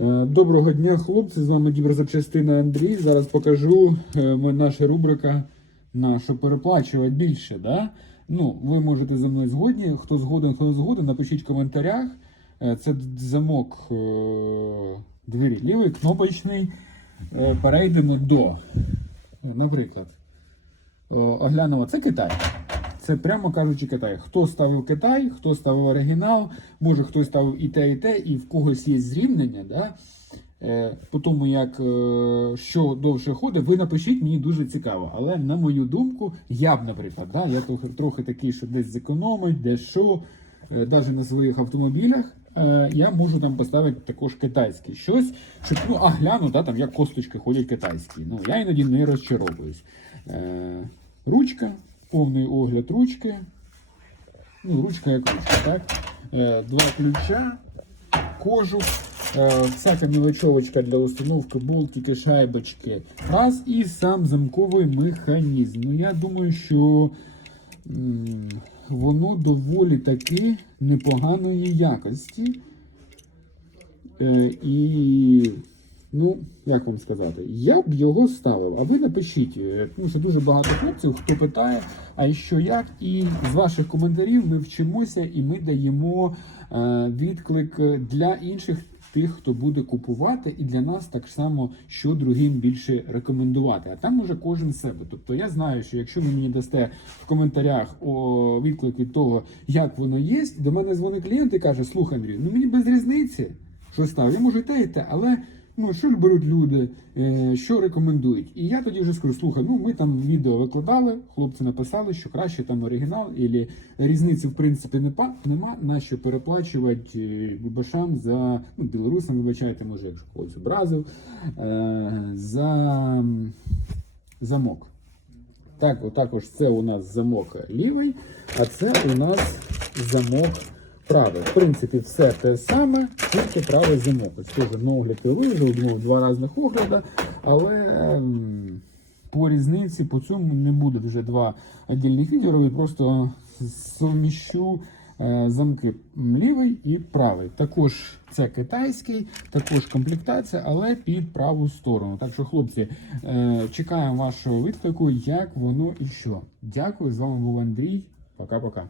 Е, Доброго дня, хлопці. З вами Діброзапчастина Андрій. Зараз покажу е, наша рубрика на що переплачувати більше. Да? Ну, ви можете за мною згодні. Хто згоден, хто не згоден, напишіть в коментарях. Е, Це замок двері лівий, кнопочний. Перейдемо до, наприклад, оглянемо. Це Китай. Це прямо кажучи Китай. Хто ставив Китай, хто ставив оригінал, може хтось ставив і те, і те, і в когось є зрівняння. Да? Е, по тому, як е, що довше ходить, ви напишіть, мені дуже цікаво. Але на мою думку, я б, наприклад, да, я трохи, трохи такий, що десь зекономить, десь що, е, навіть на своїх автомобілях. е, Я можу там поставити також китайський щось, щоб ну, а гляну, да, там як косточки ходять китайські. Ну, я іноді не розчаровуюсь. Е, ручка, повний огляд ручки. Ну, ручка як ручка, так? Е, два ключа, кожух, е, всяка мілочовочка для установки, болтики, шайбочки. Раз і сам замковий механізм. Ну, я думаю, що воно доволі таки непоганої якості. Е, і, ну, як вам сказати, я б його ставив, а ви напишіть, е, тому що дуже багато хлопців, хто питає, а що як, і з ваших коментарів ми вчимося і ми даємо е, відклик для інших тих, хто буде купувати, і для нас так само, що другим більше рекомендувати. А там уже кожен себе. Тобто я знаю, що якщо ви мені дасте в коментарях о, відклик від того, як воно є, до мене дзвонить клієнт і каже: слухай, Андрій, ну мені без різниці, що став. Я можу те, і те, але ну що беруть люди, е, що рекомендують. І я тоді вже скажу, слухай, ну ми там відео викладали, хлопці написали, що краще там оригінал, і різниці в принципі нема, на що переплачувати е, за ну, білорусам, вибачайте, може, якщо когось образив, е, за замок. Так, також це у нас замок лівий, а це у нас замок правий. В принципі, все те саме, тільки правий замок. Ось на огляд я виїжджав, два різних огляди, але по різниці по цьому не буде вже два віддільних відео, просто суміщу е, замки лівий і правий. Також це китайський, також комплектація, але під праву сторону. Так що, хлопці, е, чекаємо вашого відклику, як воно і що. Дякую, з вами був Андрій. Пока-пока.